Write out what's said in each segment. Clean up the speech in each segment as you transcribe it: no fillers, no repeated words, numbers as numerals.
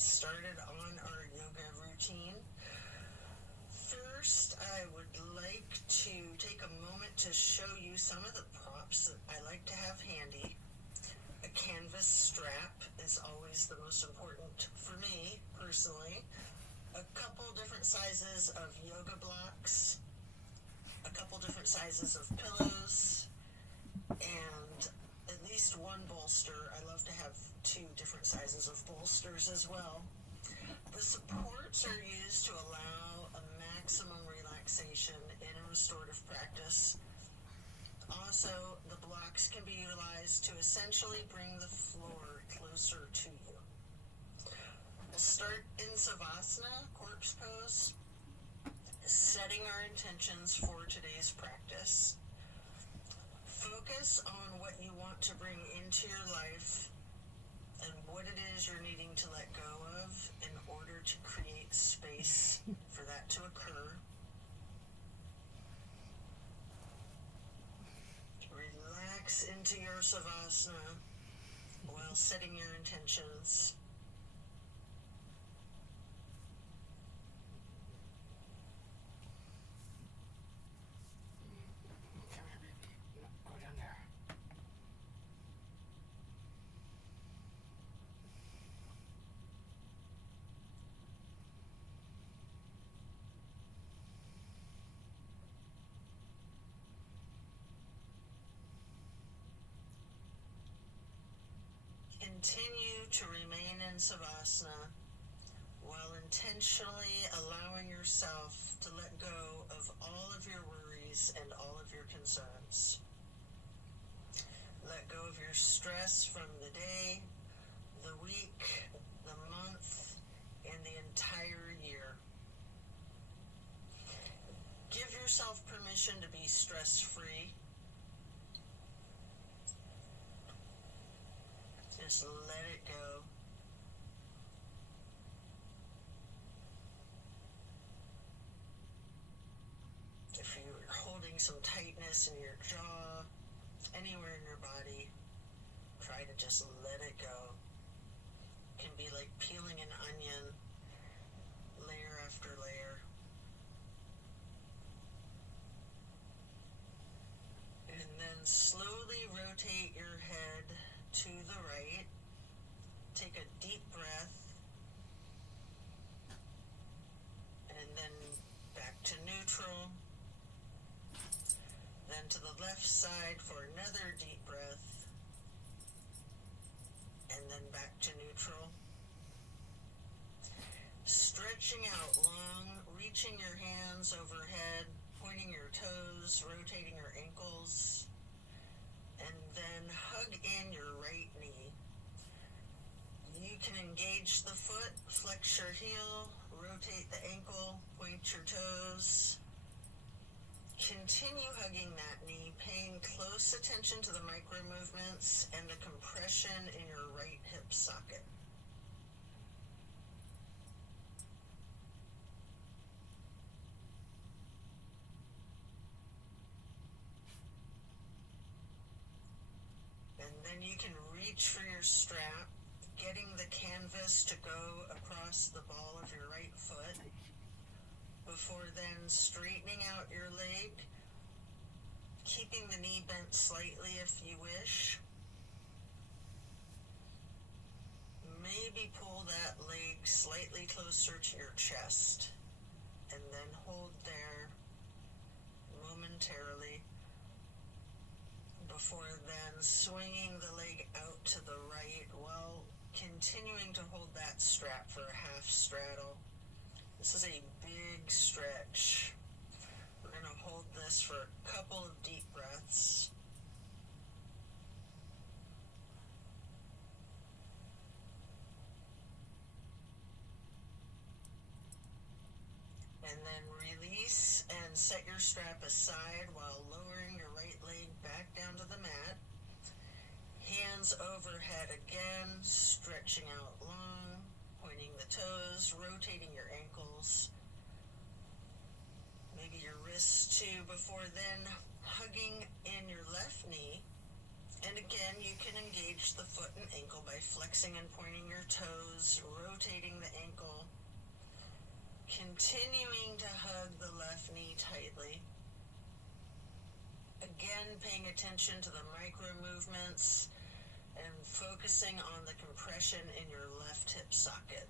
started on our yoga routine. First, I would like to take a moment to show you some of the props that I like to have handy. A canvas strap is always the most important for me, personally. A couple different sizes of yoga blocks, a couple different sizes of pillows, and at least one bolster. I love to have 2 different sizes of bolsters as well. The supports are used to allow a maximum relaxation in a restorative practice. Also, the blocks can be utilized to essentially bring the floor closer to you. We'll start in Savasana, corpse pose, setting our intentions for today's practice. Focus on what you want to bring into your life and what it is you're needing to let go of in order to create space for that to occur. Relax into your Savasana while setting your intentions. Continue to remain in Savasana while intentionally allowing yourself to let go of all of your worries and all of your concerns. Let go of your stress from the day, the week, the month, and the entire year. Give yourself permission to be stress-free. Just let it go. If you're holding some tightness in your jaw, anywhere in your body, try to just let it go. It can be like peeling an onion, layer after layer. And then slowly rotate your head to the right. Take a deep breath. And then back to neutral. Then to the left side for another deep breath. And then back to neutral. Stretching out long, reaching your hands overhead, pointing your toes, rotating your ankles. And then hug in your right knee. You can engage the foot, flex your heel, rotate the ankle, point your toes. Continue hugging that knee, paying close attention to the micro movements and the compression in your right hip socket. And then you can reach for your strap, getting the canvas to go across the ball of your right foot, before then straightening out your leg, keeping the knee bent slightly if you wish. Maybe pull that leg slightly closer to your chest, and then hold there momentarily, before then swinging the leg out to the right while continuing to hold that strap for a half straddle. This is a big stretch. We're going to hold this for a couple of deep breaths. And then release and set your strap aside while lowering your right leg back down to the mat. Hands overhead again, stretching out long, pointing the toes, rotating your ankles. Maybe your wrists too, before then hugging in your left knee. And again, you can engage stretch the foot and ankle by flexing and pointing your toes, rotating the ankle, continuing to hug the left knee tightly. Again, paying attention to the micro movements and focusing on the compression in your left hip socket.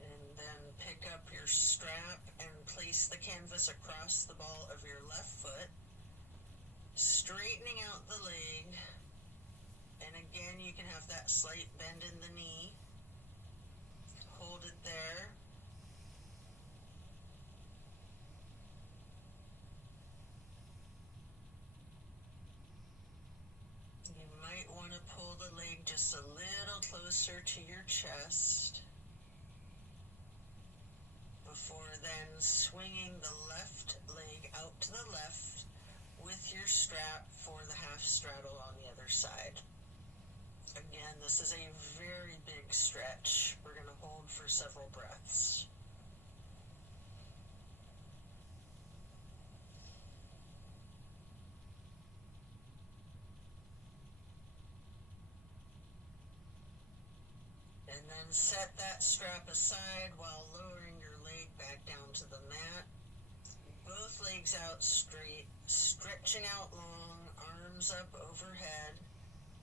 And then pick up your strap and place the canvas across the ball of your left foot, straightening out the leg. And again, you can have that slight bend in the knee. Hold it there. You might want to pull the leg just a little closer to your chest before then swinging the left leg out to the left with your strap for the half straddle on the other side. Again, this is a very big stretch. We're going to hold for several breaths. And then set that strap aside while lowering your leg back down to the mat. Both legs out straight, stretching out long, arms up overhead,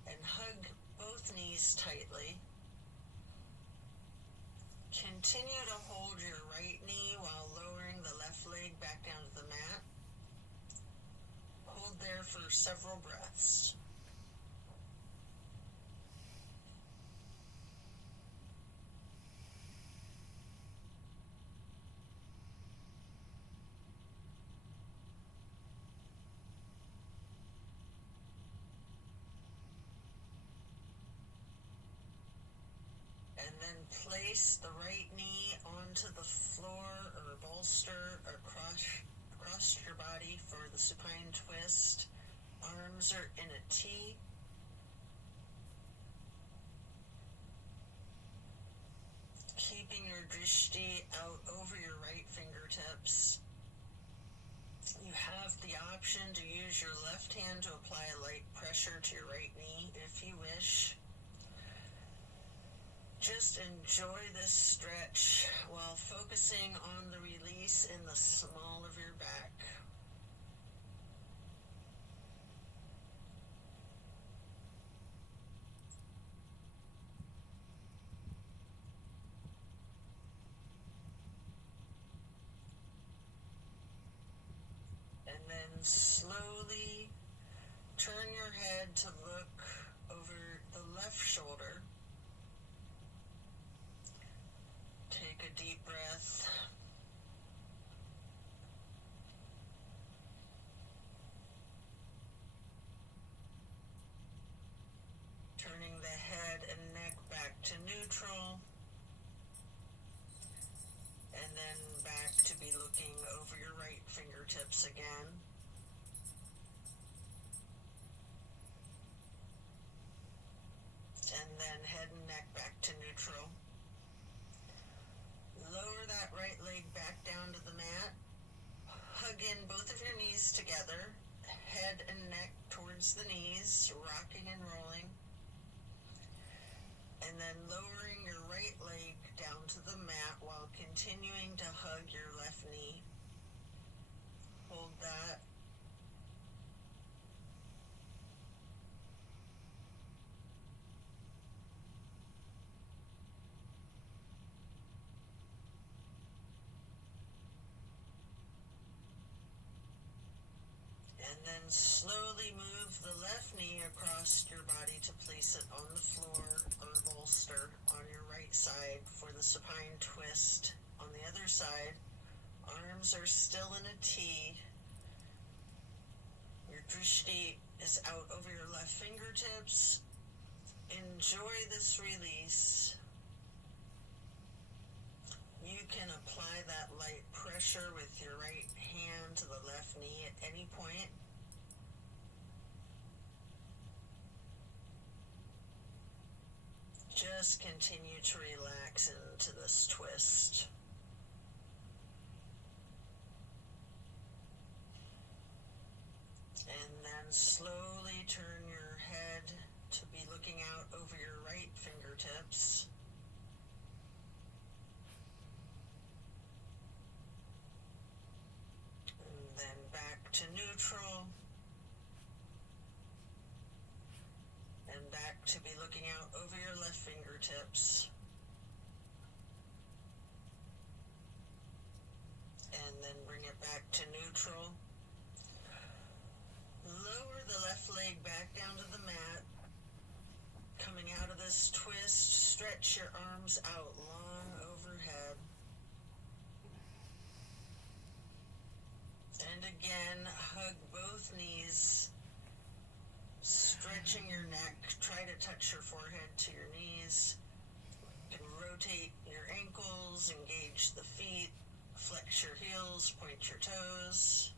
and hug both knees tightly. Continue to hold your right knee while lowering the left leg back down to the mat. Hold there for several breaths. And then place the right knee onto the floor or bolster across your body for the supine twist. Arms are in a T. Keeping your drishti out over your right fingertips. You have the option to use your left hand to apply a light pressure to your right knee if you wish. Just enjoy this stretch while focusing on the release in the small of your back. And then slowly turn your head to look over the left shoulder. Take a deep breath. Turning the head and neck back to neutral. And then back to be looking over your right fingertips again. And then head and neck back to neutral. Lower that right leg back down to the mat. Hug in both of your knees together. Head and neck towards the knees, rocking and rolling. And then lowering your right leg down to the mat while continuing to hug your left knee. Hold that. And then slowly move the left knee across your body to place it on the floor or bolster on your right side for the supine twist. On the other side, arms are still in a T. Your drishti is out over your left fingertips. Enjoy this release. You can apply that light pressure with your right hand to the left knee at any point. Just continue to relax into this twist. Slowly turn your head to be looking out over your right fingertips. And then back to neutral. And back to be looking out over your left fingertips. And then bring it back to neutral. Lower the left leg back down to the mat. Coming out of this twist, stretch your arms out long overhead. And again, hug both knees, stretching your neck. Try to touch your forehead to your knees. You can rotate your ankles, engage the feet, flex your heels, point your toes.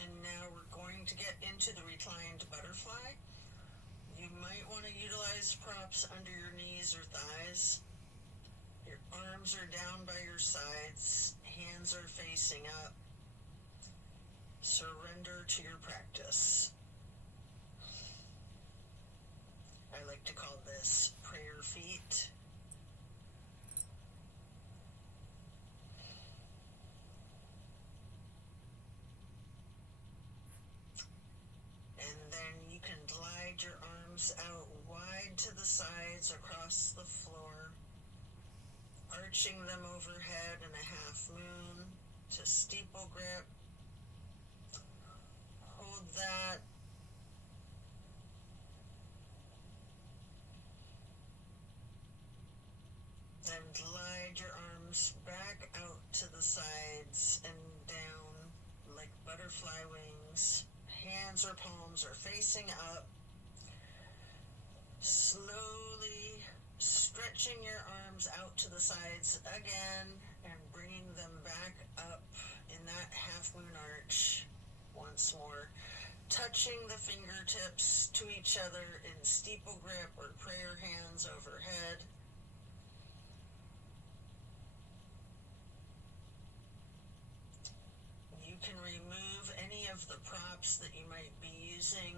And now we're going to get into the reclined butterfly. You might want to utilize props under your knees or thighs. Your arms are down by your sides, hands are facing up. Surrender to your practice. I like to call this prayer feet. And then you can glide your arms out wide to the sides across the floor, arching them overhead in a half moon to steeple grip. Hold that. Then glide your arms back out to the sides and down like butterfly wings. Hands or palms are facing up. Slowly stretching your arms out to the sides again and bringing them back up in that half moon arch once more. Touching the fingertips to each other in steeple grip or prayer hands overhead. You can remove any of the props that you might be using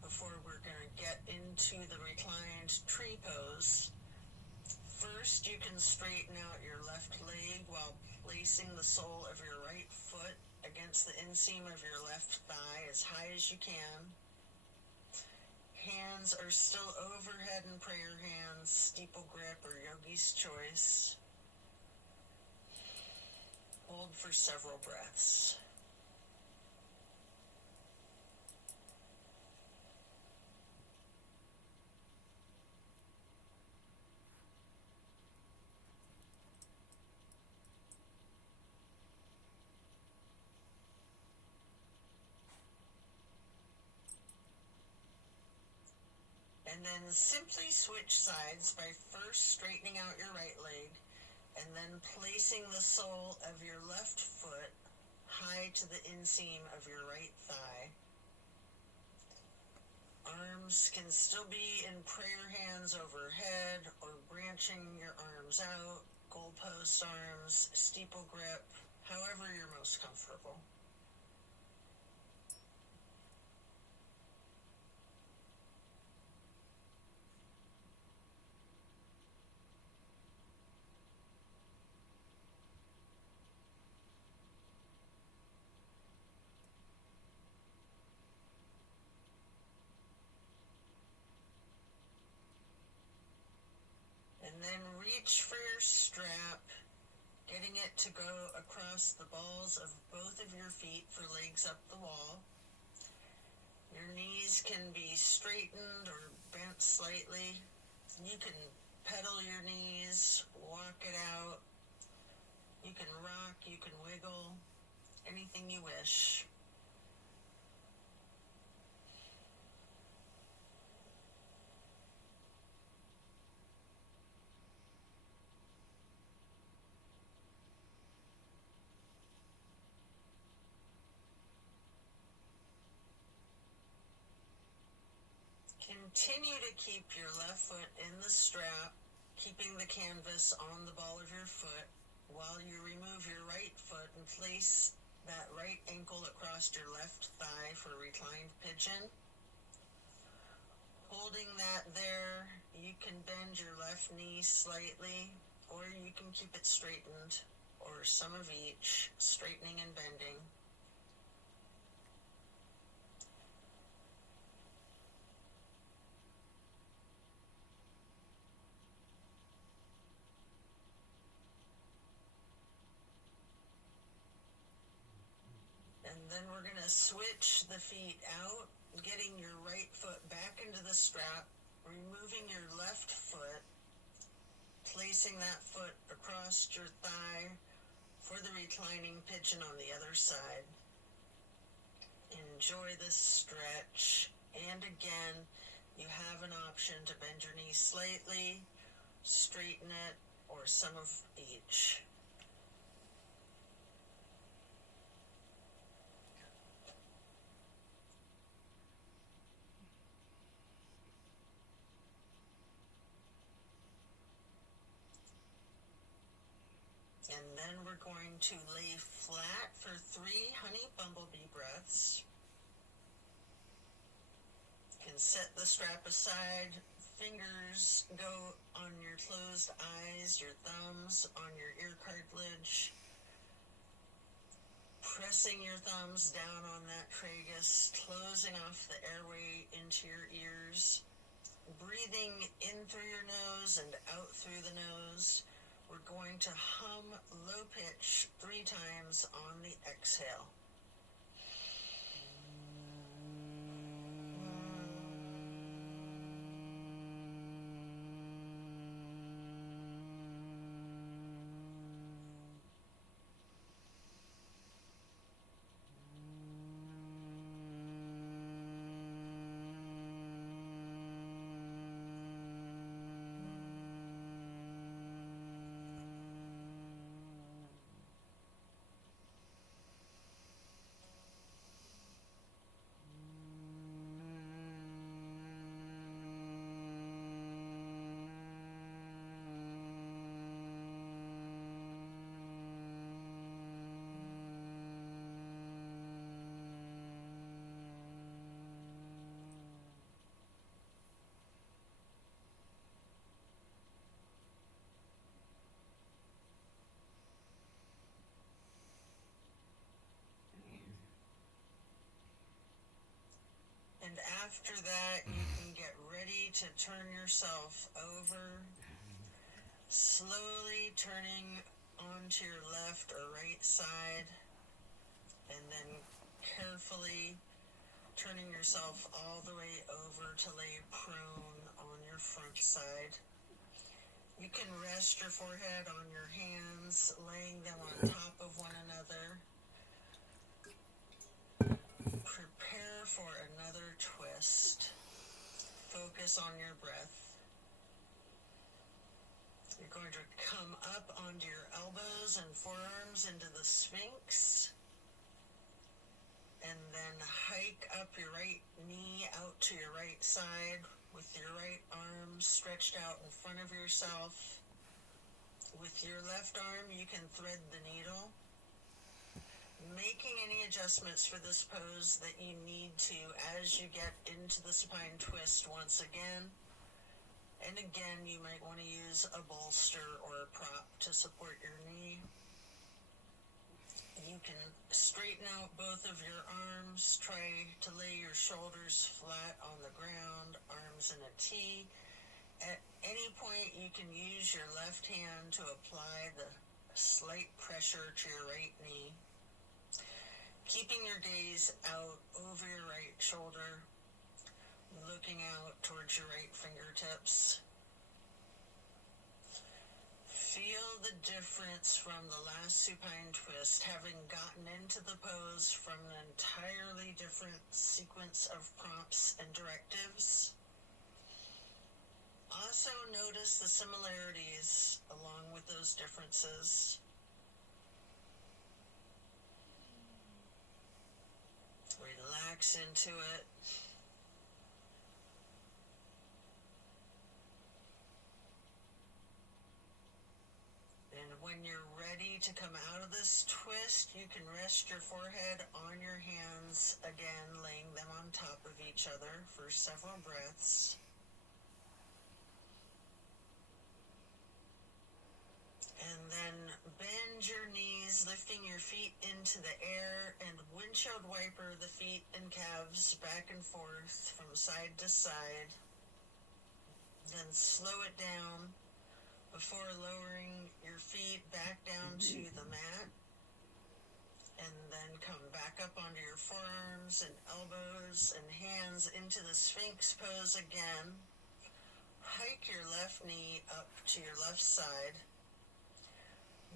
before we're going to get into the reclined tree pose. First, you can straighten out your left leg while placing the sole of your right foot against the inseam of your left thigh as high as you can. Hands are still overhead in prayer hands, steeple grip or yogi's choice. Hold for several breaths. And then simply switch sides by first straightening out your right leg and then placing the sole of your left foot high to the inseam of your right thigh. Arms can still be in prayer hands overhead or branching your arms out, goalpost arms, steeple grip, however you're most comfortable. And then reach for your strap, getting it to go across the balls of both of your feet for legs up the wall. Your knees can be straightened or bent slightly. You can pedal your knees, walk it out. You can rock, you can wiggle, anything you wish. Continue to keep your left foot in the strap, keeping the canvas on the ball of your foot while you remove your right foot and place that right ankle across your left thigh for reclined pigeon. Holding that there, you can bend your left knee slightly, or you can keep it straightened, or some of each, straightening and bending. And then we're going to switch the feet out, getting your right foot back into the strap, removing your left foot, placing that foot across your thigh for the reclining pigeon on the other side. Enjoy this stretch. And again, you have an option to bend your knee slightly, straighten it, or some of each. And then we're going to lay flat for 3 honey bumblebee breaths. You can set the strap aside, fingers go on your closed eyes, your thumbs on your ear cartilage, pressing your thumbs down on that tragus, closing off the airway into your ears, breathing in through your nose and out through the nose. We're going to hum low pitch 3 times on the exhale. And after that, you can get ready to turn yourself over, slowly turning onto your left or right side, and then carefully turning yourself all the way over to lay prone on your front side. You can rest your forehead on your hands, laying them on top of one another. Prepare for another twist. Focus on your breath. You're going to come up onto your elbows and forearms into the Sphinx. And then hike up your right knee out to your right side with your right arm stretched out in front of yourself. With your left arm, you can thread the needle, making any adjustments for this pose that you need to as you get into the supine twist once again. And again, you might want to use a bolster or a prop to support your knee. You can straighten out both of your arms, try to lay your shoulders flat on the ground, arms in a T. At any point, you can use your left hand to apply the slight pressure to your right knee, keeping your gaze out over your right shoulder, looking out towards your right fingertips. Feel the difference from the last supine twist, having gotten into the pose from an entirely different sequence of prompts and directives. Also notice the similarities along with those differences. Relax into it. And when you're ready to come out of this twist, you can rest your forehead on your hands, again laying them on top of each other for several breaths. And then bend your knees, lifting your feet into the air, and windshield wiper the feet and calves back and forth from side to side. Then slow it down before lowering your feet back down to the mat. And then come back up onto your forearms and elbows and hands into the Sphinx pose again. Hike your left knee up to your left side.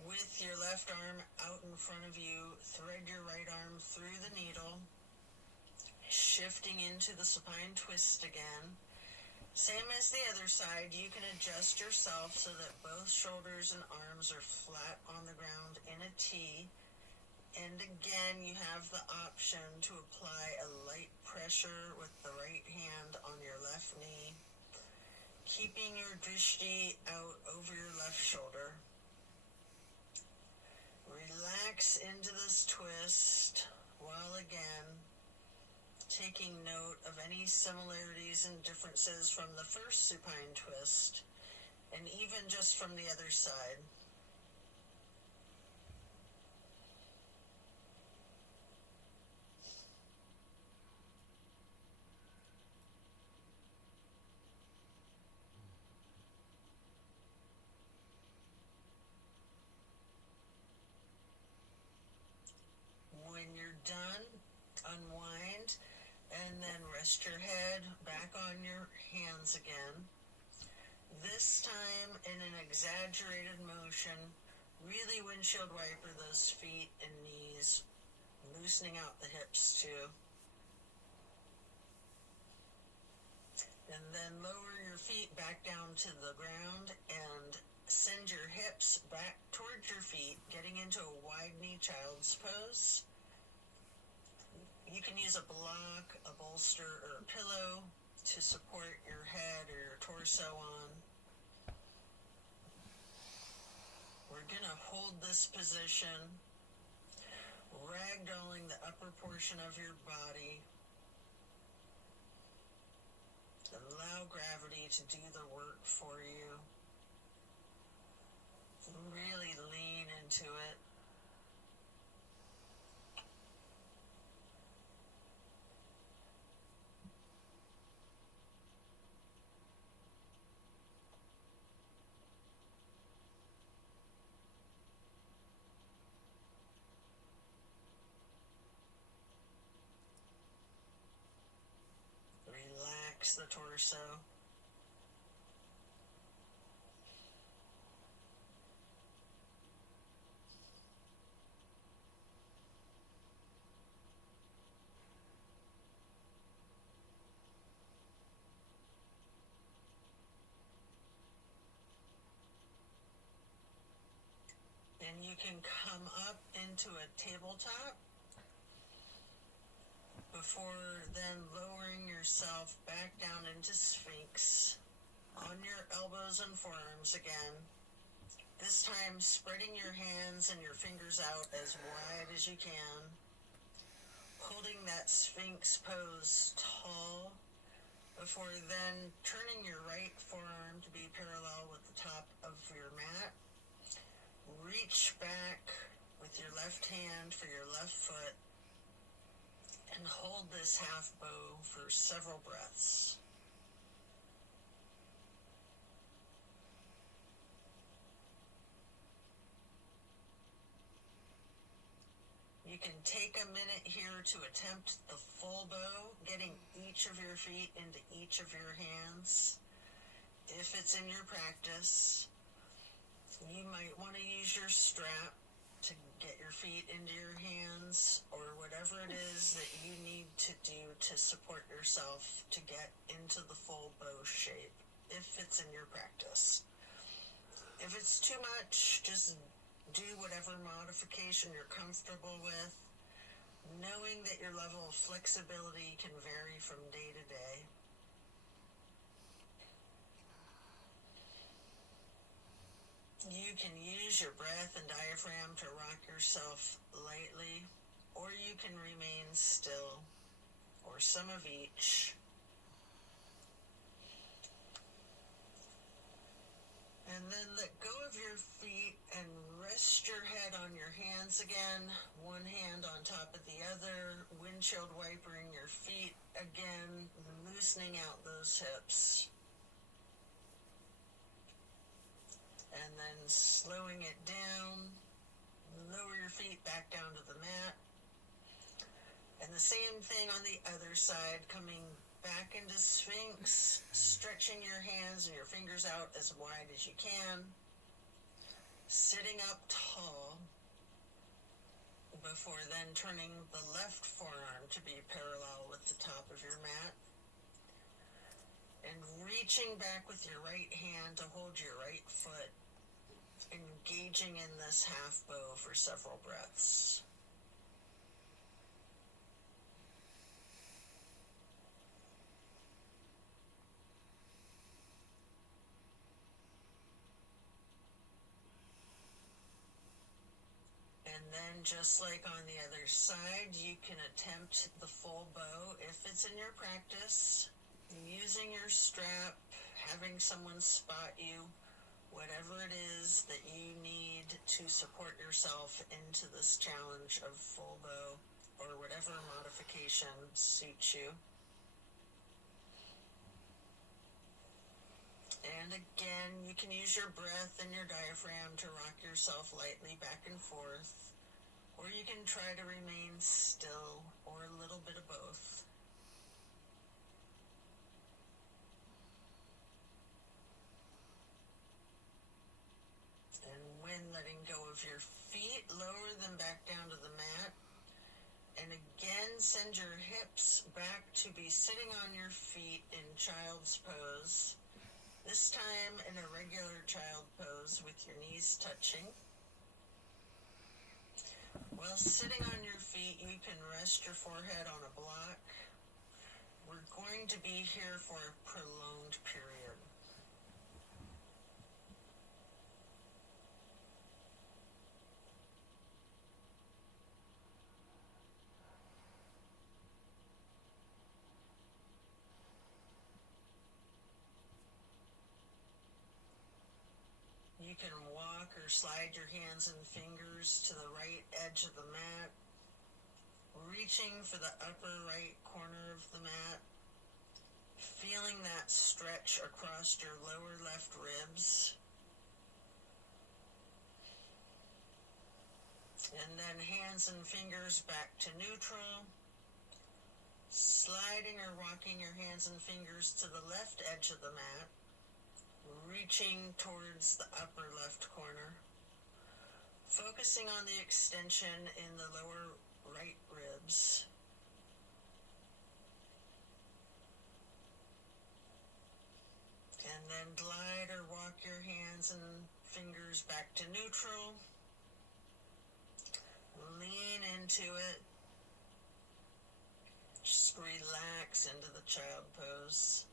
With your left arm out in front of you, thread your right arm through the needle, shifting into the supine twist again. Same as the other side, you can adjust yourself so that both shoulders and arms are flat on the ground in a T. And again, you have the option to apply a light pressure with the right hand on your left knee, keeping your drishti out over your left shoulder. Relax into this twist while again taking note of any similarities and differences from the first supine twist, and even just from the other side. When you're done, unwind, and then rest your head back on your hands again. This time in an exaggerated motion, really windshield wiper those feet and knees, loosening out the hips too. And then lower your feet back down to the ground and send your hips back towards your feet, getting into a wide knee child's pose. You can use a block, a bolster, or a pillow to support your head or your torso on. We're going to hold this position, ragdolling the upper portion of your body. Allow gravity to do the work for you. Really lean into it. Relax the torso. And you can come up into a tabletop before then lowering yourself back down into Sphinx on your elbows and forearms again. This time spreading your hands and your fingers out as wide as you can, holding that Sphinx pose tall before then turning your right forearm to be parallel with the top of your mat. Reach back with your left hand for your left foot and hold this half bow for several breaths. You can take a minute here to attempt the full bow, getting each of your feet into each of your hands. If it's in your practice, you might want to use your strap to get your feet into your hands, or whatever it is that you need to do to support yourself to get into the full bow shape, if it's in your practice. If it's too much, just do whatever modification you're comfortable with, knowing that your level of flexibility can vary from day to day. You can use your breath and diaphragm to rock yourself lightly, or you can remain still, or some of each. And then let go of your feet and rest your head on your hands again, one hand on top of the other, windshield wipering your feet again, loosening out those hips. And then slowing it down, lower your feet back down to the mat. And the same thing on the other side, coming back into Sphinx, stretching your hands and your fingers out as wide as you can, sitting up tall, before then turning the left forearm to be parallel with the top of your mat, and reaching back with your right hand to hold your right foot, engaging in this half bow for several breaths. And then just like on the other side, you can attempt the full bow if it's in your practice, using your strap, having someone spot you, whatever it is that you need to support yourself into this challenge of full bow, or whatever modification suits you. And again, you can use your breath and your diaphragm to rock yourself lightly back and forth, or you can try to remain still, or a little bit of both. And when letting go of your feet, lower them back down to the mat. And again, send your hips back to be sitting on your feet in child's pose. This time in a regular child pose with your knees touching. While sitting on your feet, you can rest your forehead on a block. We're going to be here for a prolonged period. You can walk or slide your hands and fingers to the right edge of the mat, reaching for the upper right corner of the mat, feeling that stretch across your lower left ribs. And then hands and fingers back to neutral, sliding or rocking your hands and fingers to the left edge of the mat, reaching towards the upper left corner, focusing on the extension in the lower right ribs. And then glide or walk your hands and fingers back to neutral. Lean into it. Just relax into the child pose.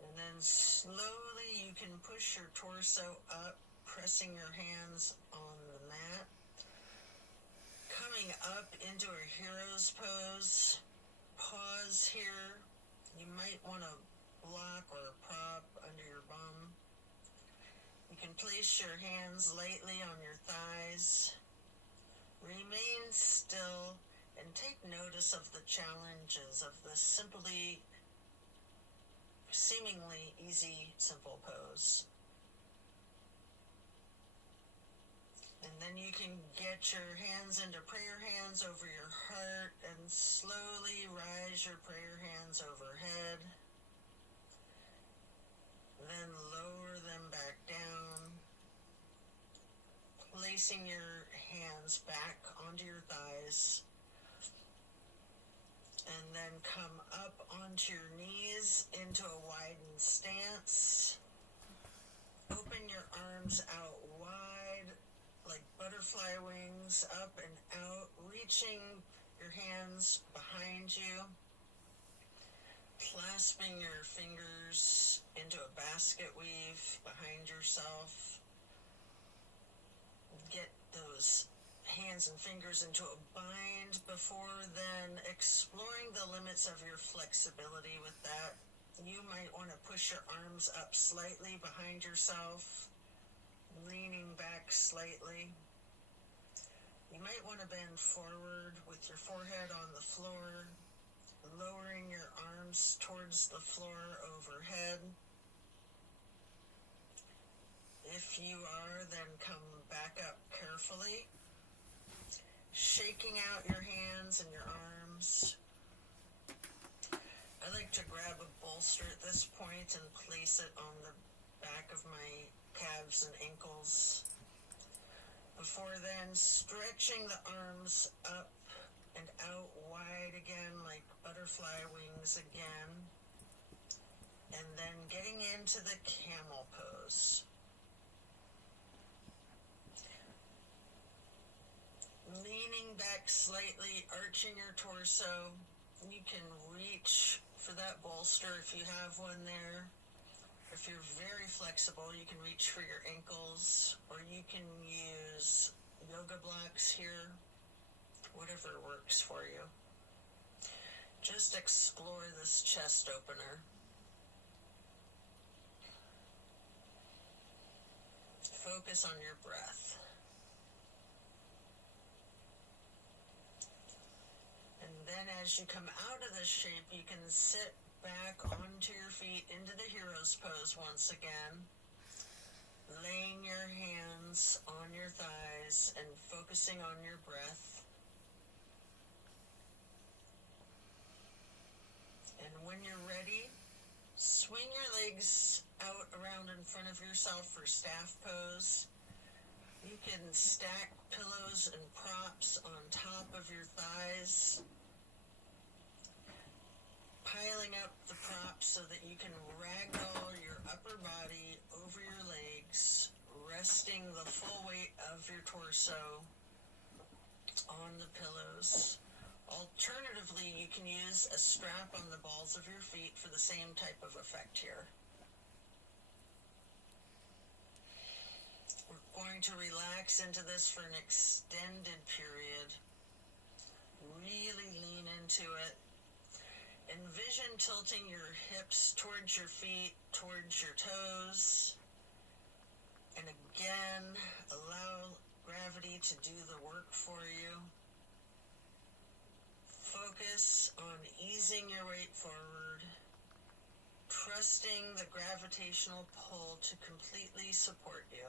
And then slowly you can push your torso up, pressing your hands on the mat. Coming up into a hero's pose. Pause here. You might want to block or prop under your bum. You can place your hands lightly on your thighs. Remain still and take notice of the challenges of this seemingly easy, simple pose. And then you can get your hands into prayer hands over your heart and slowly rise your prayer hands overhead. Then lower them back down, placing your hands back onto your thighs. And then come up onto your knees into a widened stance. Open your arms out wide. like butterfly wings, up and out, reaching your hands behind you, clasping your fingers into a basket weave behind yourself. Get those hands and fingers into a bind before then exploring the limits of your flexibility with that. You might want to push your arms up slightly behind yourself, leaning back slightly. You might want to bend forward with your forehead on the floor, lowering your arms towards the floor overhead. If you are, then come back up carefully, shaking out your hands and your arms. I like to grab a bolster at this point and place it on the back of my calves and ankles. Before then, stretching the arms up and out wide again, like butterfly wings again. And then getting into the camel pose. Leaning back slightly, arching your torso. You can reach for that bolster if you have one there. If you're very flexible, you can reach for your ankles, or you can use yoga blocks here, whatever works for you. Just explore this chest opener. Focus on your breath. And then as you come out of this shape, you can sit back onto your feet into the hero's pose once again, laying your hands on your thighs and focusing on your breath. And when you're ready, swing your legs out around in front of yourself for staff pose. You can stack pillows and props on top of your thighs, piling up the props so that you can ragdoll your upper body over your legs, resting the full weight of your torso on the pillows. Alternatively, you can use a strap on the balls of your feet for the same type of effect here. We're going to relax into this for an extended period. Really lean into it. Envision tilting your hips towards your feet, towards your toes. And again, allow gravity to do the work for you. Focus on easing your weight forward, trusting the gravitational pull to completely support you.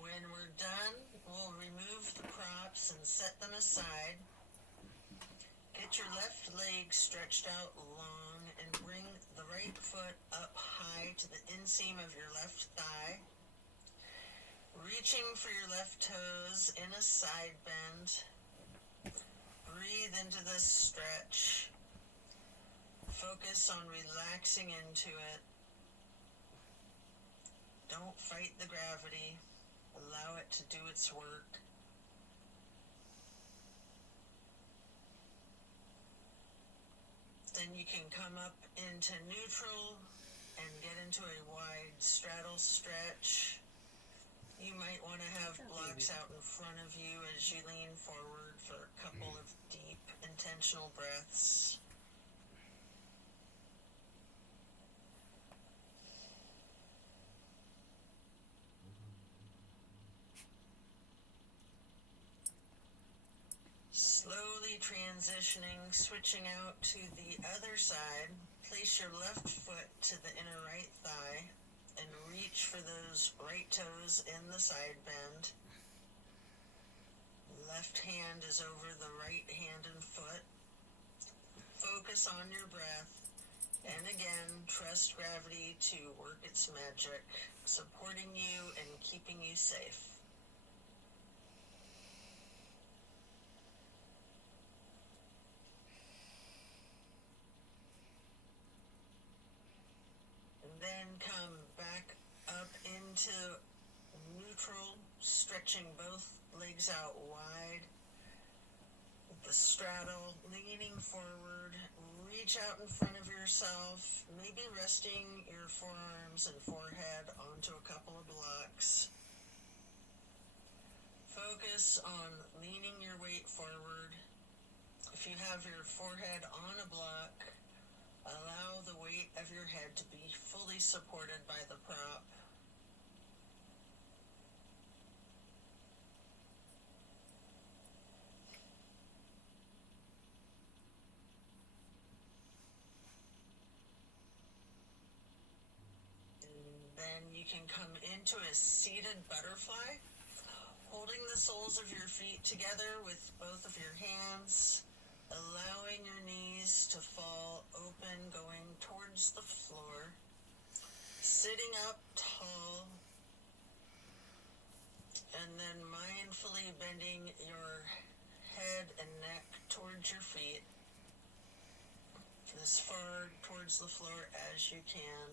When we're done, we'll remove the props and set them aside. Get your left leg stretched out long and bring the right foot up high to the inseam of your left thigh. Reaching for your left toes in a side bend. Breathe into this stretch. Focus on relaxing into it. Don't fight the gravity. Allow it to do its work. Then you can come up into neutral and get into a wide straddle stretch. You might want to have blocks out in front of you as you lean forward for a couple of deep, intentional breaths. transitioning, switching out to the other side. Place your left foot to the inner right thigh and reach for those right toes in the side bend. Left hand is over the right hand and foot. Focus on your breath. And again, trust gravity to work its magic, supporting you and keeping you safe. And then come back up into neutral, stretching both legs out wide. With the straddle, leaning forward. Reach out in front of yourself, maybe resting your forearms and forehead onto a couple of blocks. Focus on leaning your weight forward. If you have your forehead on a block, allow the weight of your head to be fully supported by the prop. Then you can come into a seated butterfly, holding the soles of your feet together with both of your hands, allowing your knees to fall open, going towards the floor, sitting up tall, and then mindfully bending your head and neck towards your feet, as far towards the floor as you can.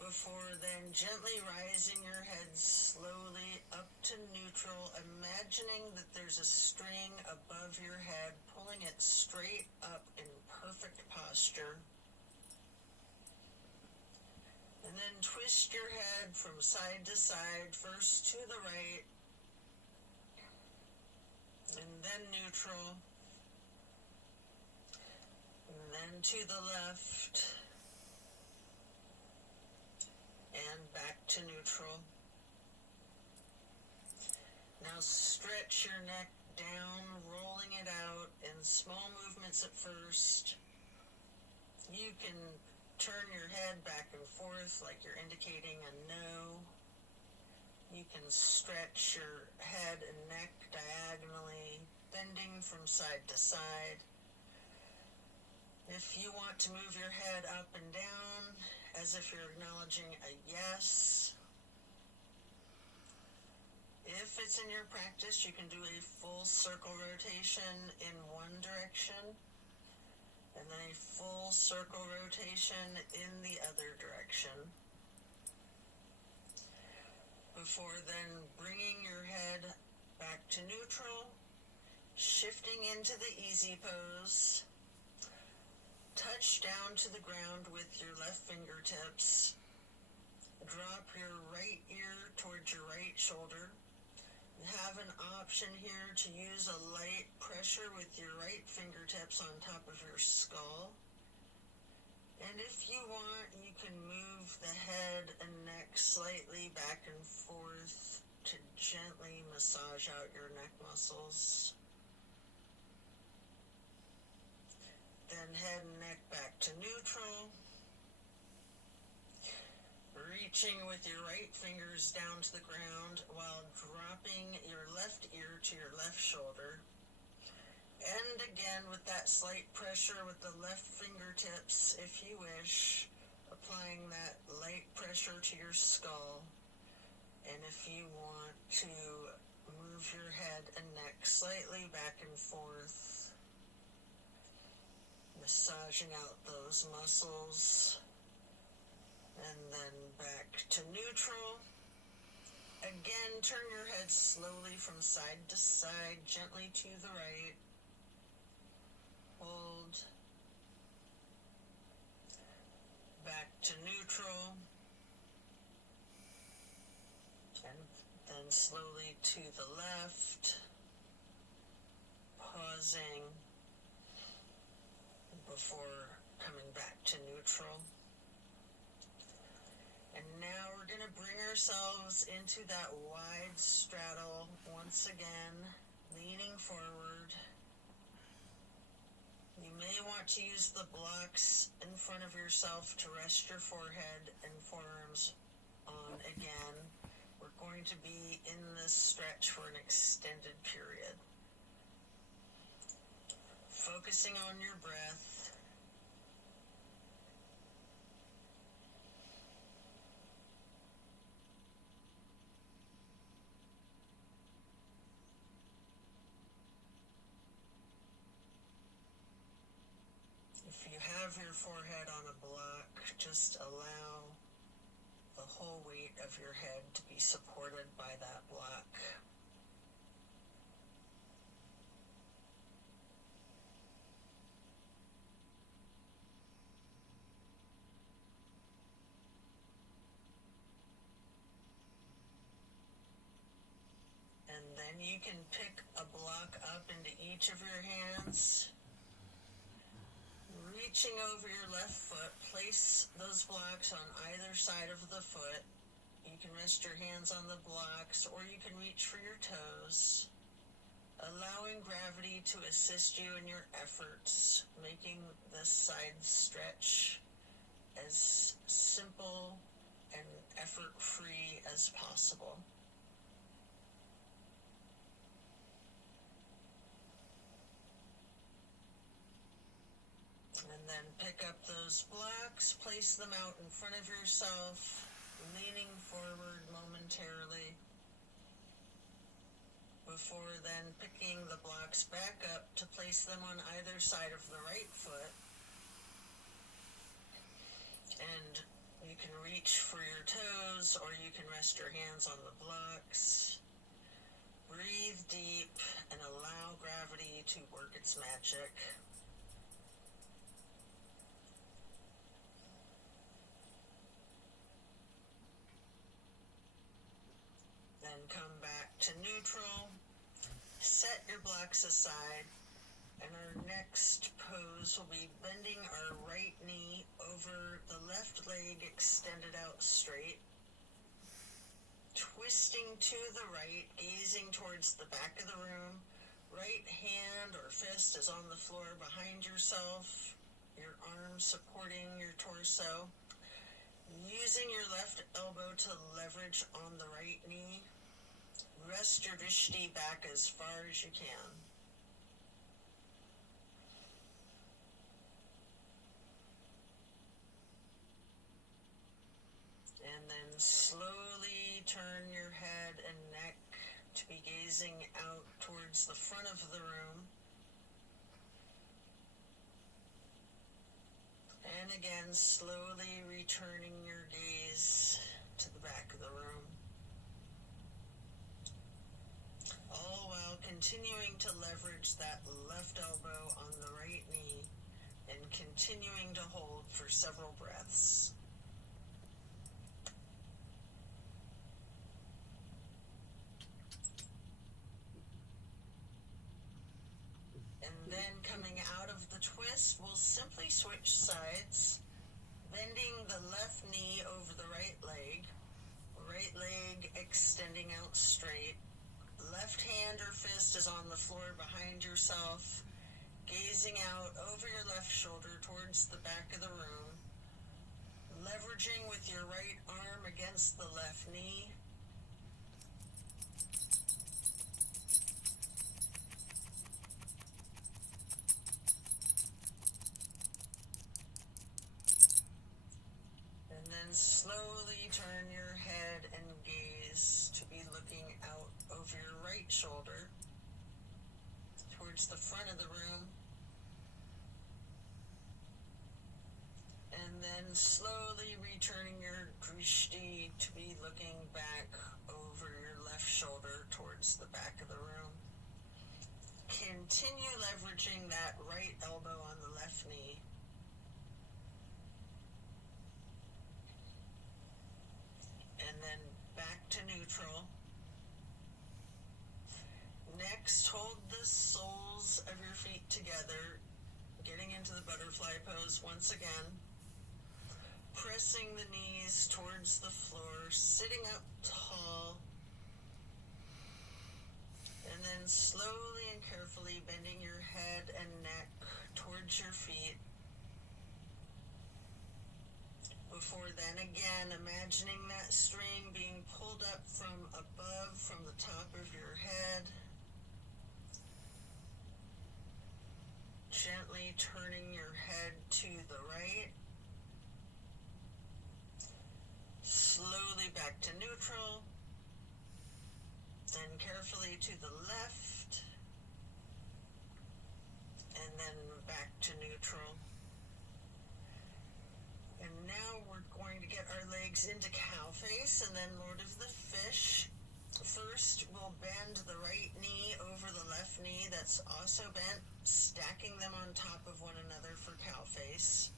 Before then, gently rising your head slowly up to neutral, imagining that there's a string above your head, pulling it straight up in perfect posture. And then twist your head from side to side, first to the right, and then neutral, and then to the left, and back to neutral. Now stretch your neck down, rolling it out in small movements at first. You can turn your head back and forth like you're indicating a no. You can stretch your head and neck diagonally, bending from side to side. If you want to move your head up and down, as if you're acknowledging a yes. If it's in your practice, you can do a full circle rotation in one direction, and then a full circle rotation in the other direction. Before then bringing your head back to neutral, shifting into the easy pose. Touch down to the ground with your left fingertips. Drop your right ear towards your right shoulder. You have an option here to use a light pressure with your right fingertips on top of your skull. And if you want, you can move the head and neck slightly back and forth to gently massage out your neck muscles. Then head and neck back to neutral. Reaching with your right fingers down to the ground while dropping your left ear to your left shoulder. And again with that slight pressure with the left fingertips, if you wish, applying that light pressure to your skull. And if you want to move your head and neck slightly back and forth, massaging out those muscles, and then back to neutral. Again, turn your head slowly from side to side, gently to the right. Hold. Back to neutral. And then slowly to the left. Pausing before coming back to neutral. And now we're going to bring ourselves into that wide straddle once again, leaning forward. You may want to use the blocks in front of yourself to rest your forehead and forearms on again. We're going to be in this stretch for an extended period. Focusing on your breath. If you have your forehead on a block, just allow the whole weight of your head to be supported by that block. And then you can pick a block up into each of your hands. Reaching over your left foot, place those blocks on either side of the foot. You can rest your hands on the blocks, or you can reach for your toes, allowing gravity to assist you in your efforts, making this side stretch as simple and effort-free as possible. And then pick up those blocks, place them out in front of yourself, leaning forward momentarily, before then picking the blocks back up to place them on either side of the right foot. And you can reach for your toes, or you can rest your hands on the blocks. Breathe deep and allow gravity to work its magic. Then come back to neutral, set your blocks aside, and our next pose will be bending our right knee over the left leg extended out straight, twisting to the right, gazing towards the back of the room. Right hand or fist is on the floor behind yourself, your arm supporting your torso. Using your left elbow to leverage on the right knee. Rest your drishti back as far as you can. And then slowly turn your head and neck to be gazing out towards the front of the room. And again, slowly returning your gaze to the back of the room. All while continuing to leverage that left elbow on the right knee and continuing to hold for several breaths. And then coming out of the twist, we'll simply switch sides, bending the left knee over the right leg extending out straight. Left hand or fist is on the floor behind yourself, gazing out over your left shoulder towards the back of the room, leveraging with your right arm against the left knee. And then slowly turn your head and gaze to be looking out over your right shoulder towards the front of the room. And then slowly returning your drishti to be looking back over your left shoulder towards the back of the room. Continue leveraging that right elbow on the left knee. And then back to neutral. Next, hold the soles of your feet together, getting into the butterfly pose once again. Pressing the knees towards the floor, sitting up tall. And then slowly and carefully bending your head and neck towards towards your feet. Before then, again, imagining that string being pulled up from above, from the top of your head. Gently turning your head to the right. Slowly back to neutral. Then carefully to the left. And then back to neutral. And now we're going to get our legs into cow face and then Lord of the Fish. First, we'll bend the right knee over the left knee that's also bent, stacking them on top of one another for cow face.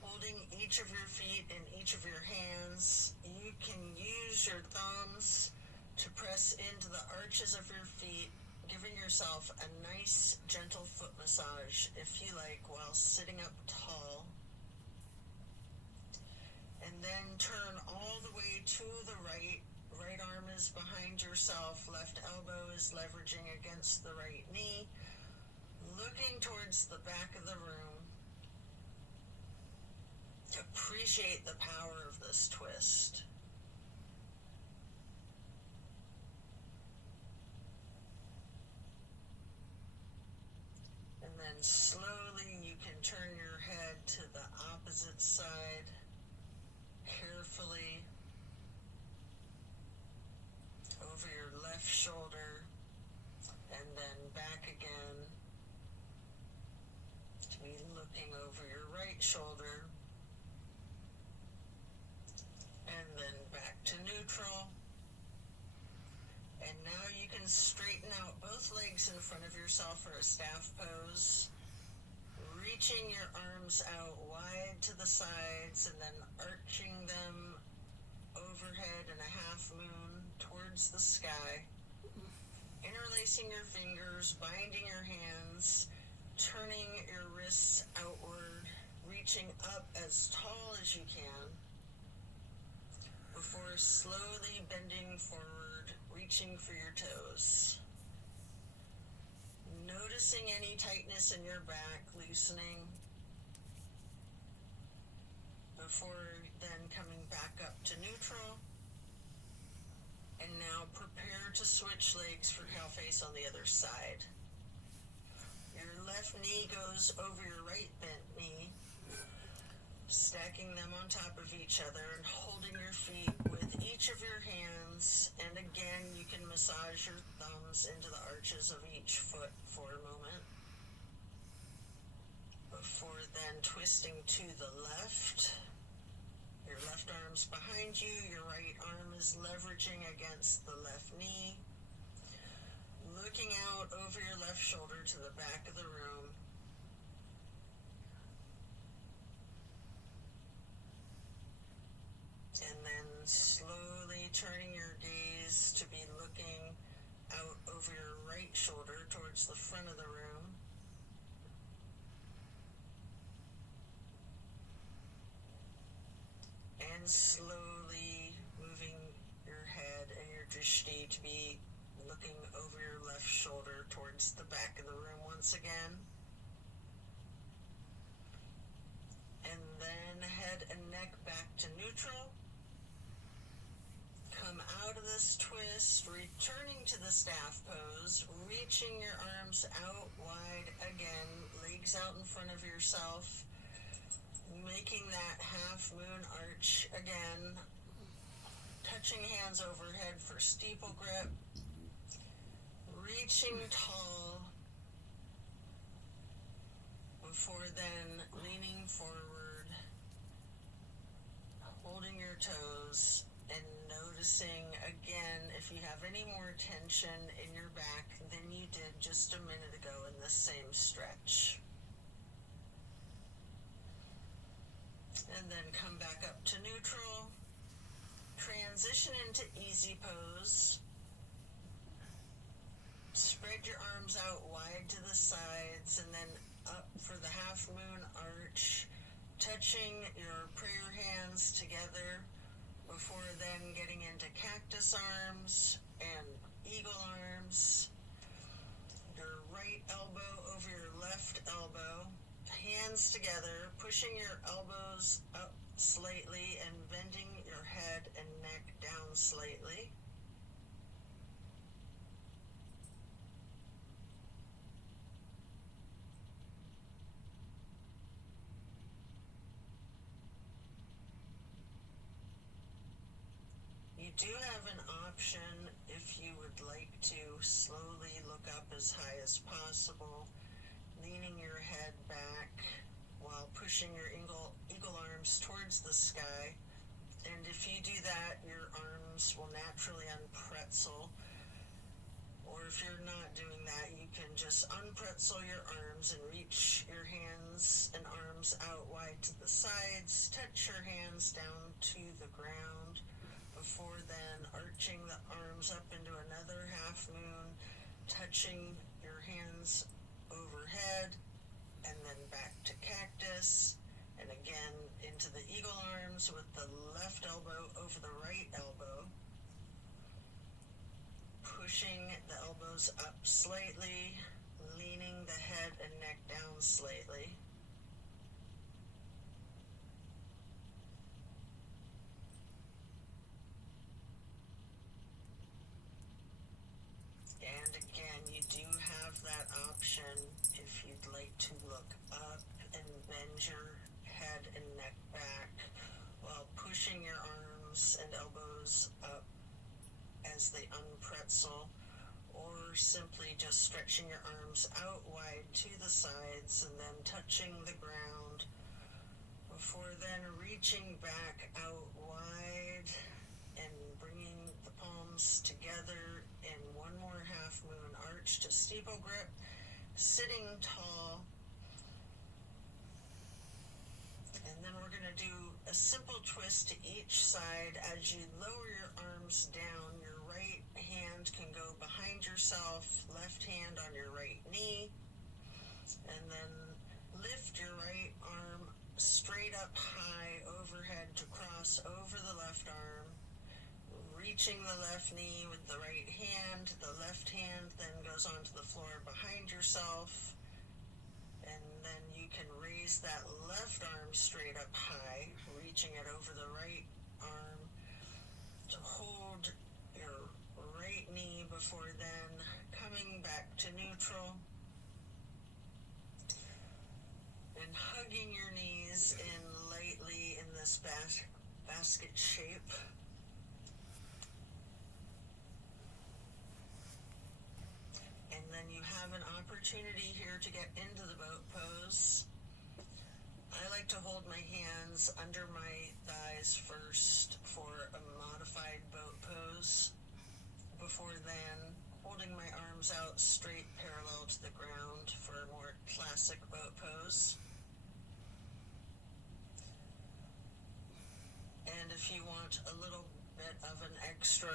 Holding each of your feet in each of your hands, you can use your thumbs to press into the arches of your feet, giving yourself a nice, gentle foot massage, if you like, while sitting up tall. And then turn all the way to the right. Right arm is behind yourself, left elbow is leveraging against the right knee, looking towards the back of the room. Appreciate the power of this twist. And then slowly you can turn your head to the opposite side, carefully, over your left shoulder, and then back again, to be looking over your right shoulder, and then back to neutral. And now you can straighten out both legs in front of yourself for a staff pose, reaching your arms out wide to the sides and then arching them overhead in a half moon towards the sky, interlacing your fingers, binding your hands, turning your wrists outward, reaching up as tall as you can, before slowly bending forward, reaching for your toes. Noticing any tightness in your back, loosening, before then coming back up to neutral. And now prepare to switch legs for cow face on the other side. Your left knee goes over your right bent knee, stacking them on top of each other and holding your feet with each of your hands. And again, you can massage your thumbs into the arches of each foot for a moment. Before then twisting to the left. Your left arm's behind you, your right arm is leveraging against the left knee. Looking out over your left shoulder to the back of the room. And then slowly turning your gaze to be looking out over your right shoulder towards the front of the room. And slowly moving your head and your drishti to be looking over your left shoulder towards the back of the room once again. And then head and neck back to neutral. Come out of this twist, returning to the staff pose, reaching your arms out wide again, legs out in front of yourself, making that half moon arch again, touching hands overhead for steeple grip, reaching tall, before then leaning forward, holding your toes, and noticing again if you have any more tension in your back than you did just a minute ago in the same stretch. And then come back up to neutral, transition into easy pose, spread your arms out wide to the sides and then up for the half moon arch, touching your prayer hands together before then getting into cactus arms and eagle arms. your right elbow over your left elbow, hands together, pushing your elbows up slightly and bending your head and neck down slightly. You do have an option if you would like to slowly look up as high as possible, leaning your head back while pushing your eagle arms towards the sky. And if you do that, your arms will naturally unpretzel. Or if you're not doing that, you can just unpretzel your arms and reach your hands and arms out wide to the sides. Touch your hands down to the ground before then arching the arms up into another half moon, touching your hands overhead, and then back to cactus, and again into the eagle arms with the left elbow over the right elbow, pushing the elbows up slightly, leaning the head and neck down slightly. And again, you do have that option if you'd like to look up and bend your head and neck back while pushing your arms and elbows up as they unpretzel, or simply just stretching your arms out wide to the sides and then touching the ground before then reaching back out wide and bringing the palms together in one more half moon arch to steeple grip, sitting tall. And then we're going to do a simple twist to each side. As you lower your arms down, your right hand can go behind yourself, left hand on your right knee, and then lift your right arm straight up high overhead to cross over the left arm, reaching the left knee with the right hand. The left hand then goes onto the floor behind yourself, and then you can raise that left arm straight up high, reaching it over the right arm to hold your right knee before then coming back to neutral and hugging your knees in lightly in this basket shape. And then you have an opportunity here to get into the boat pose. I like to hold my hands under my thighs first for a modified boat pose, before then holding my arms out straight parallel to the ground for a more classic boat pose. And if you want a little bit of an extra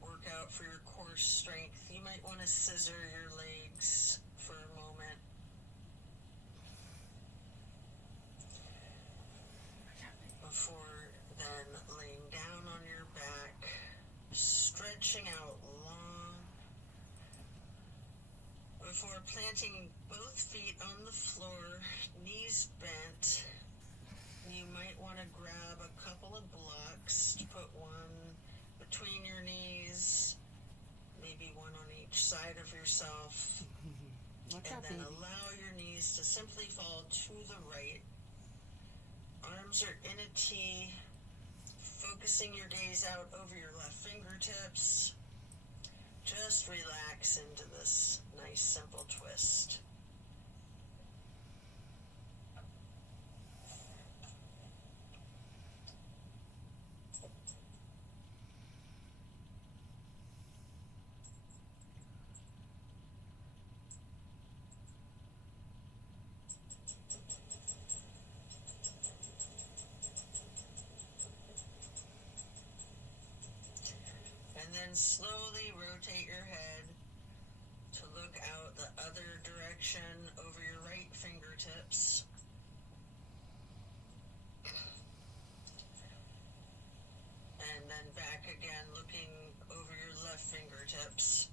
workout for your core strength, you might want to scissor your legs for a moment. Before then laying down on your back, stretching out long, before planting both feet on the floor, knees bent. You might want to grab a couple of blocks to put one between your knees, maybe one on each side of yourself, and then allow your knees to simply fall to the right. Arms are in a T, focusing your gaze out over your left fingertips. Just relax into this nice simple twist. And then slowly rotate your head to look out the other direction over your right fingertips. And then back again, looking over your left fingertips.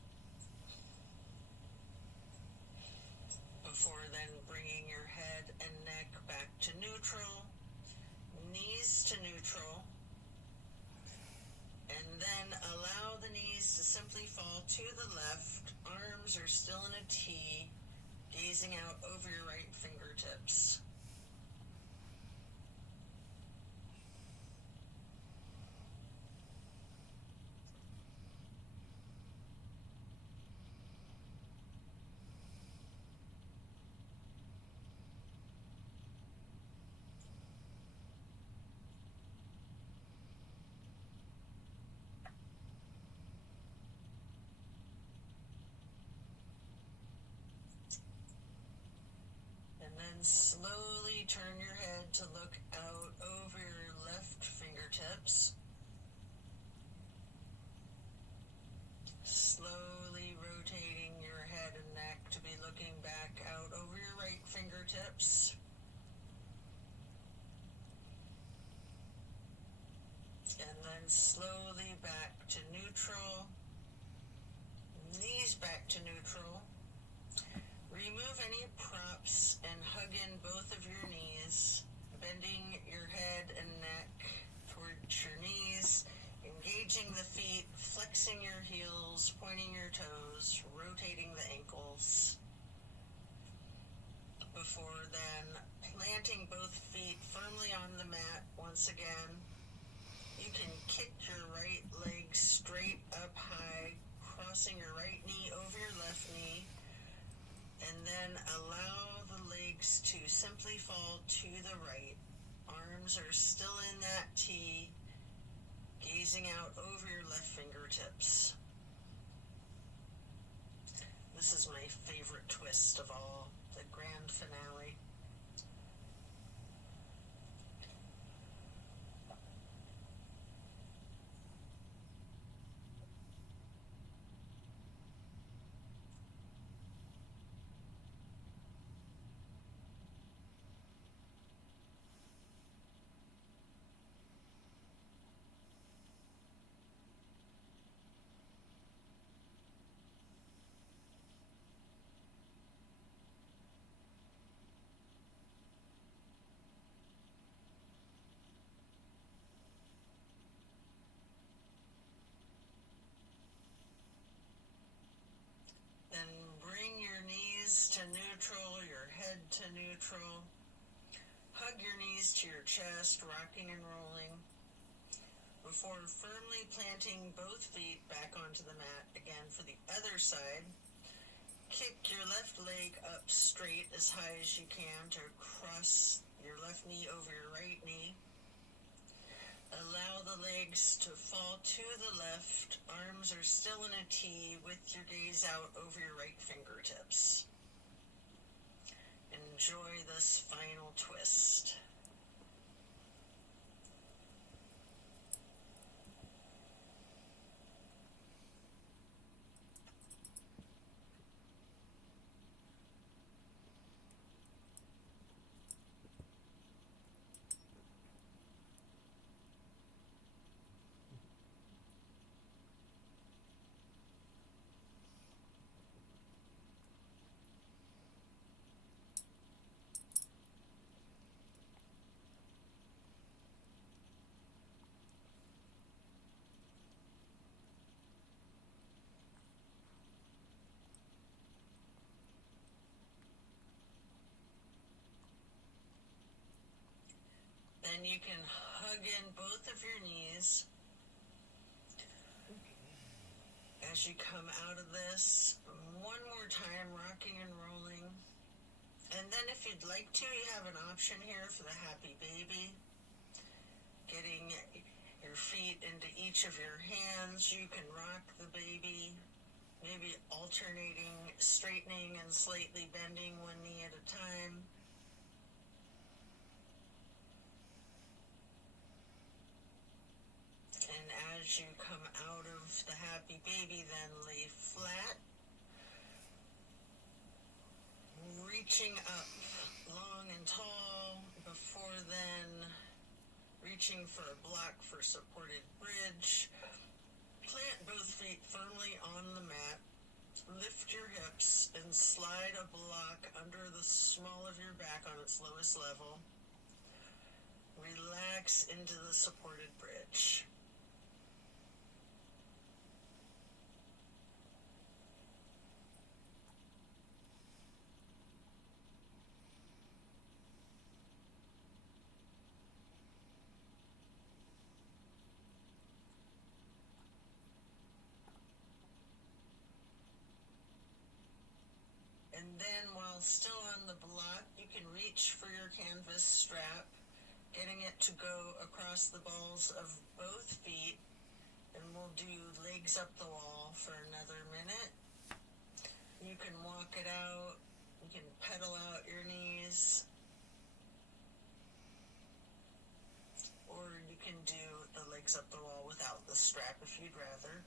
to the left, arms are still in a T, gazing out over your right fingertips. Slowly turn your head to look out over your left fingertips. Slowly rotating your head and neck to be looking back out over your right fingertips. And then slowly back to neutral. Knees back to neutral. Remove any props and hug in both of your knees, bending your head and neck towards your knees, engaging the feet, flexing your heels, pointing your toes, rotating the ankles. Before then, planting both feet firmly on the mat once again. You can kick your right leg straight up high, crossing your right knee over your left knee. And then allow the legs to simply fall to the right. Arms are still in that T, gazing out over your left fingertips. This is my favorite twist of all, the grand finale. Then bring your knees to neutral, your head to neutral. Hug your knees to your chest, rocking and rolling. Before firmly planting both feet back onto the mat again for the other side, kick your left leg up straight as high as you can to cross your left knee over your right knee. Allow the legs to fall to the left. Arms are still in a T with your gaze out over your right fingertips. Enjoy this final twist. Then you can hug in both of your knees as you come out of this. One more time, rocking and rolling. And then if you'd like to, you have an option here for the happy baby. Getting your feet into each of your hands. You can rock the baby, maybe alternating, straightening and slightly bending one knee at a time. And as you come out of the happy baby, then lay flat, reaching up long and tall. Before then, reaching for a block for supported bridge. Plant both feet firmly on the mat. Lift your hips and slide a block under the small of your back on its lowest level. Relax into the supported bridge. And then while still on the block, you can reach for your canvas strap, getting it to go across the balls of both feet, and we'll do legs up the wall for another minute. You can walk it out, you can pedal out your knees, or you can do the legs up the wall without the strap if you'd rather.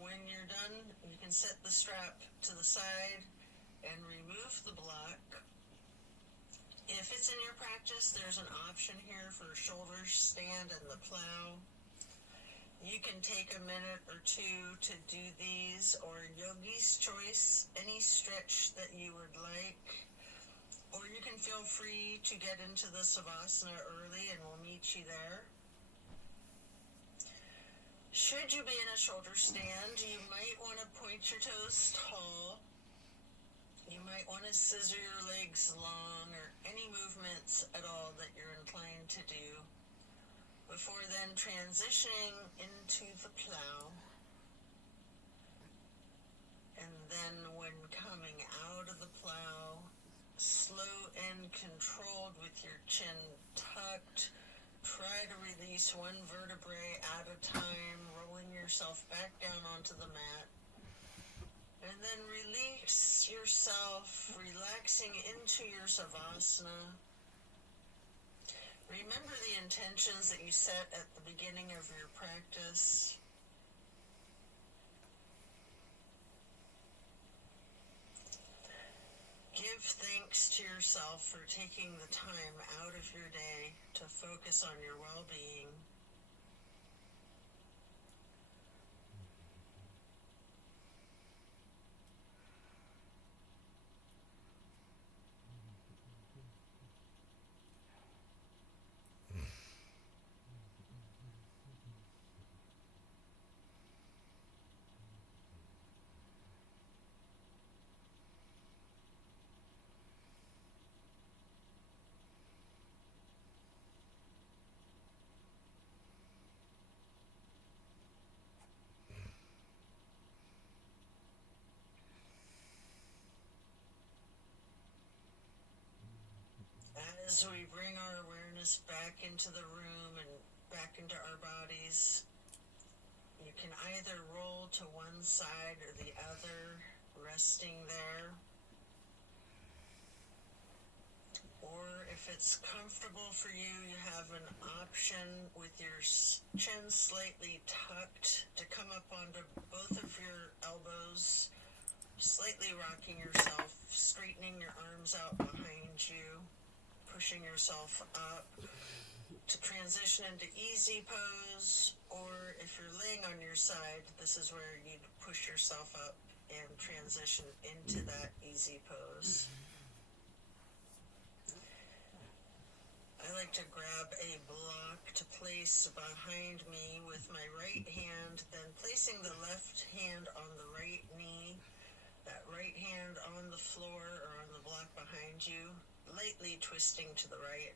When you're done, you can set the strap to the side and remove the block. If it's in your practice, there's an option here for shoulder stand and the plow. You can take a minute or two to do these, or yogi's choice, any stretch that you would like. Or you can feel free to get into the Savasana early and we'll meet you there. Should you be in a shoulder stand, you might want to point your toes tall. You might want to scissor your legs long, or any movements at all that you're inclined to do, before then transitioning into the plow. And then when coming out of the plow, slow and controlled with your chin tucked, try to release one vertebrae at a time, rolling yourself back down onto the mat. And then release yourself, relaxing into your Savasana. Remember the intentions that you set at the beginning of your practice. Give thanks to yourself for taking the time out of your day to focus on your well-being. As we bring our awareness back into the room and back into our bodies, you can either roll to one side or the other, resting there. Or if it's comfortable for you, you have an option with your chin slightly tucked to come up onto both of your elbows, slightly rocking yourself, straightening your arms out behind you, pushing yourself up to transition into easy pose. Or if you're laying on your side, this is where you'd push yourself up and transition into that easy pose. I like to grab a block to place behind me with my right hand, then placing the left hand on the right knee, that right hand on the floor or on the block behind you, lightly twisting to the right.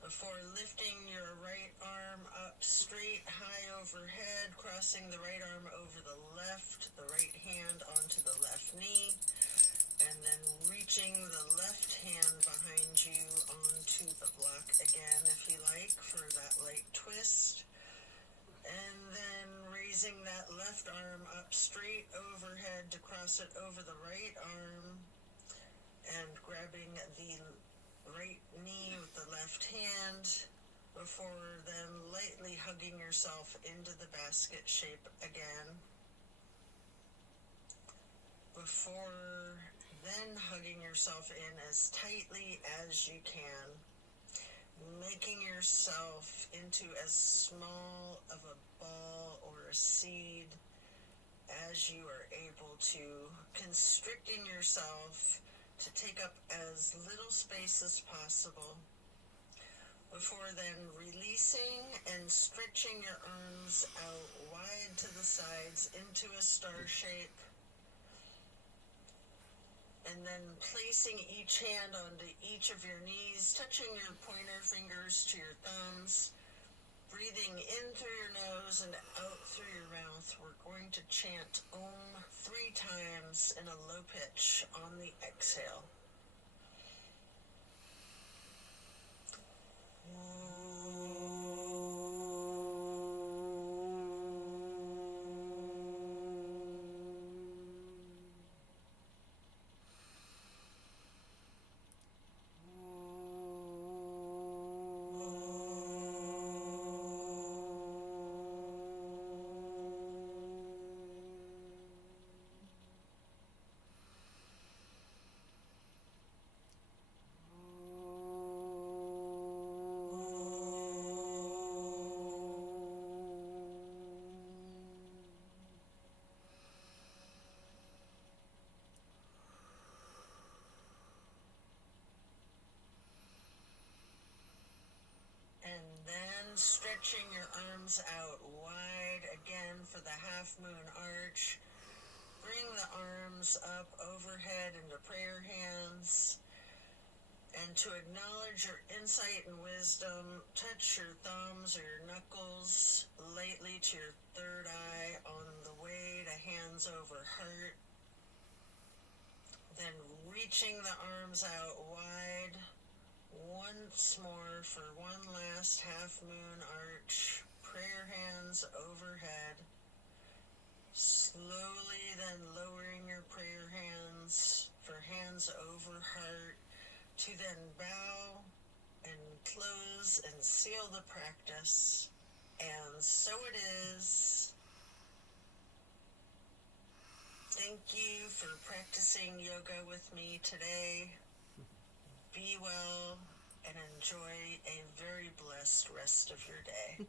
Before lifting your right arm up straight, high overhead, crossing the right arm over the left, the right hand onto the left knee, and then reaching the left hand behind you onto the block again, if you like, for that light twist. And then raising that left arm up straight overhead to cross it over the right arm, and grabbing the right knee with the left hand, before then lightly hugging yourself into the basket shape again. Before then hugging yourself in as tightly as you can, making yourself into as small of a ball or a seed as you are able to, constricting yourself to take up as little space as possible, before then releasing and stretching your arms out wide to the sides into a star shape, and then placing each hand onto each of your knees, touching your pointer fingers to your thumbs, breathing in through your nose and out through your mouth. We're going to chant Om 3 times in a low pitch on the exhale. And then stretching your arms out wide again for the half moon arch. Bring the arms up overhead into prayer hands. And to acknowledge your insight and wisdom, touch your thumbs or your knuckles lightly to your third eye on the way to hands over heart. Then reaching the arms out wide. Once more for one last half moon arch, prayer hands overhead. Slowly then lowering your prayer hands for hands over heart to then bow and close and seal the practice. And so it is. Thank you for practicing yoga with me today. Be well and enjoy a very blessed rest of your day.